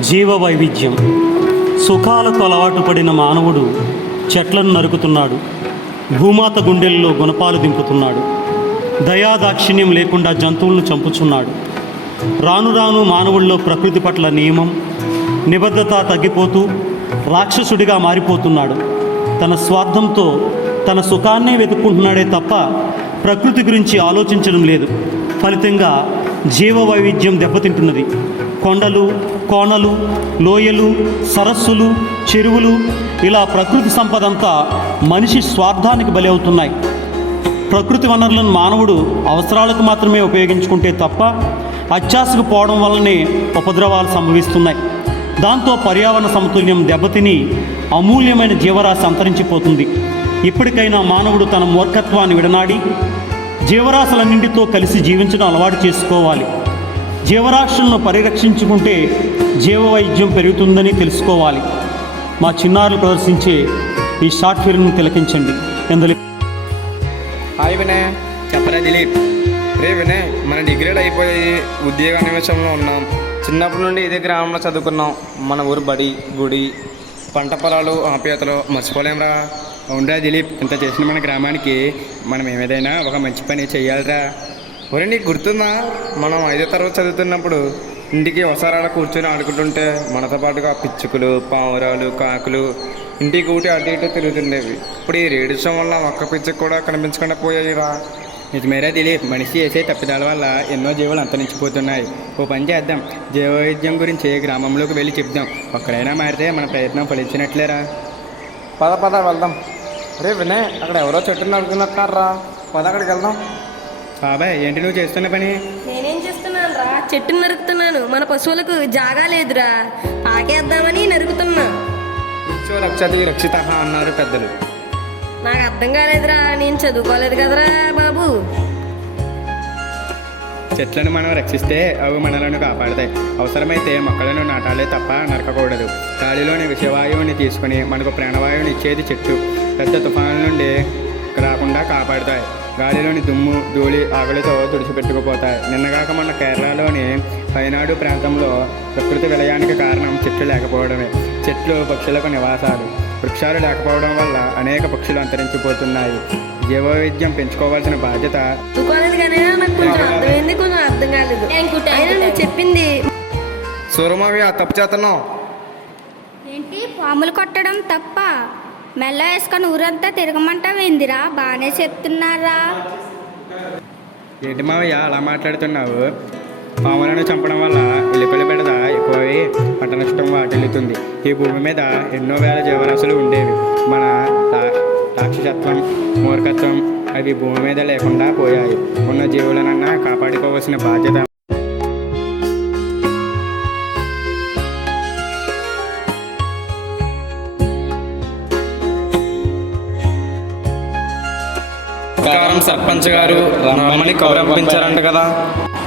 జీవ వైవిధ్యం సుఖాలకు అలవాటు పడిన మానవుడు చెట్లను నరుకుతున్నాడు. భూమాత గుండెల్లో గుణపాలు దింపుతున్నాడు. దయాదాక్షిణ్యం లేకుండా జంతువులను చంపుచున్నాడు. రాను రాను మానవుల్లో ప్రకృతి పట్ల నియమం నిబద్ధత తగ్గిపోతూ రాక్షసుడిగా మారిపోతున్నాడు. తన స్వార్థంతో తన సుఖాన్నే వెతుక్కుంటున్నాడే తప్ప ప్రకృతి గురించి ఆలోచించడం లేదు. ఫలితంగా జీవ వైవిధ్యం దెబ్బతింటున్నది. కొండలు కోనలు లోయలు సరస్సులు చెరువులు ఇలా ప్రకృతి సంపద అంతా మనిషి స్వార్థానికి బలి అవుతున్నాయి ప్రకృతి వనరులను మానవుడు అవసరాలకు మాత్రమే ఉపయోగించుకుంటే తప్ప అత్యాసకు పోవడం వల్లనే ఉపద్రవాలు సంభవిస్తున్నాయి. దాంతో పర్యావరణ సమతుల్యం దెబ్బతిని అమూల్యమైన జీవరాశి అంతరించిపోతుంది. ఇప్పటికైనా మానవుడు తన మూర్ఖత్వాన్ని విడనాడి జీవరాశులన్నింటితో కలిసి జీవించడం అలవాటు చేసుకోవాలి. జీవరాశులను పరిరక్షించుకుంటే జీవవైద్యం పెరుగుతుందని తెలుసుకోవాలి. మా చిన్నారులు ప్రదర్శించే ఈ షార్ట్ ఫిల్మ్ను తిలకించండి. ఎందులో హాయ్ వినయ్. చెప్పరా దిలీప్. రే వినయ్ మన డిగ్రీలు అయిపోయి ఉద్యోగ నిమిషంలో ఉన్నాం. చిన్నప్పటి నుండి ఇదే గ్రామంలో చదువుకున్నాం. మన ఊరు బడి గుడి పంట పొలాలు ఆప్యాయతలు మర్చిపోలేంరా. అవునరా దిలీప్ ఇంత చేసిన మన గ్రామానికి మనం ఏదైనా ఒక మంచి పని చేయాలిరా. ఒరే నీకు గుర్తుందా? మనం ఐదో తరగతి చదువుతున్నప్పుడు ఇంటికి ఒకసారి కూర్చొని ఆడుకుంటుంటే మనతో పాటుగా పిచ్చుకలు పావురాలు కాకులు ఇంటికి ఊటి అటు ఇటు తిరుగుతుండేవి. ఇప్పుడు ఈ రేడియేషన్ వల్ల ఒక్క పిచ్చుకు కూడా కనిపించకుండా పోయాయిరా నిజమేరా దిలీప్ మనిషి చేసే తప్పిదాల వల్ల ఎన్నో జీవులు అంతరించిపోతున్నాయి. ఓ పని చేద్దాం జీవవైద్యం గురించి గ్రామంలోకి వెళ్ళి చెప్దాం. ఒక్కడైనా మారితే మన ప్రయత్నం ఫలించినట్లేరా? పద పద వెళ్దాం. రే వినయ్ అక్కడ ఎవరో చెట్టు నడుకున్నట్టున్నారా పద అక్కడికి వెళ్దాం. బాబాయ్ ఏంటి నువ్వు చేస్తున్న పని? నేనేం చేస్తున్నాను రా చెట్టు నరుకుతున్నాను. మన పశువులకు జాగా లేదురా పాకేద్దామని నరుకుతున్నా. రక్షతి రక్షిత అన్నారు పెద్దలు. నాకు అర్థం కాలేదురా నేను చదువుకోలేదు కదరా బాబు. చెట్లను మనం రక్షిస్తే అవి మనలను కాపాడతాయి. అవసరమైతే మొక్కలను నాటాలే తప్ప నరకకూడదు. గాలిలోని విషవాయువుని తీసుకుని మనకు ప్రాణవాయువుని ఇచ్చేది చెట్టు. పెద్ద తుఫానుల నుండి రాకుండా కాపాడుతాయి. గాలిలోని దుమ్ము ధూళి ఆకలితో తుడిచిపెట్టుకుపోతాయి. నిన్నగాక మొన్న కేరళలోని పైనాడు ప్రాంతంలో ప్రకృతి విలయానికి కారణం చెట్లు లేకపోవడమే. చెట్లు పక్షులకు నివాసాలు. వృక్షాలు లేకపోవడం వల్ల అనేక పక్షులు అంతరించిపోతున్నాయి. జీవవైద్యం పెంచుకోవాల్సిన బాధ్యత చెప్పింది. సూరమవి ఆ తప్పు చేస్తున్నావు? ఏంటి? పాములు కొట్టడం తప్ప మెల్ల వేసుకొని ఊరంతా తిరగమంటావేందిరా? బాగానే చెప్తున్నారా? ఏంటి మావయ్య అలా మాట్లాడుతున్నావు? పాములను చంపడం వల్ల ఎలుకల బెడద ఎక్కువై పంట నష్టం వాటిల్లుతుంది. ఈ భూమి మీద ఎన్నో వేల జీవరాశులు ఉండేవి. మన రాక్షసత్వం మూర్ఖత్వం అవి భూమి మీద లేకుండా పోయాయి. ఉన్న జీవులనన్నా కాపాడుకోవాల్సిన బాధ్యత కారం సర్పంచ్ గారు రమ్మని కౌరంపించారంట కదా.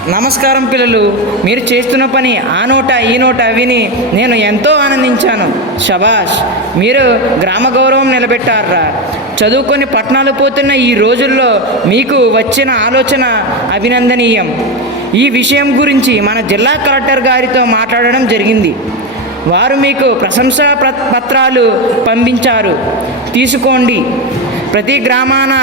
నమస్కారం పిల్లలు మీరు చేస్తున్న పని ఆ నోట ఈ నోట విని నేను ఎంతో ఆనందించాను. షబాష్ మీరు గ్రామ గౌరవం నిలబెట్టారా? చదువుకొని పట్టణాలు పోతున్న ఈ రోజుల్లో మీకు వచ్చిన ఆలోచన అభినందనీయం. ఈ విషయం గురించి మన జిల్లా కలెక్టర్ గారితో మాట్లాడడం జరిగింది. వారు మీకు ప్రశంసా పత్రాలు పంపించారు. తీసుకోండి. ప్రతి గ్రామాన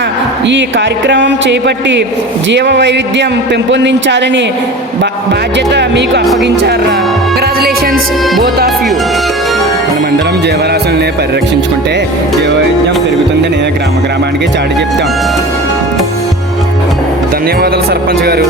ఈ కార్యక్రమం చేపట్టి జీవ వైవిధ్యం పెంపొందించాలని బా బాధ్యత మీకు అప్పగించారా? కంగ్రాచులేషన్స్ బోత్ ఆఫ్ యూ మనమందరం జీవరాశుల్ని పరిరక్షించుకుంటే జీవవైద్యం పెరుగుతుందని గ్రామ గ్రామానికి చాటి చెప్తాం. ధన్యవాదాలు సర్పంచ్ గారు.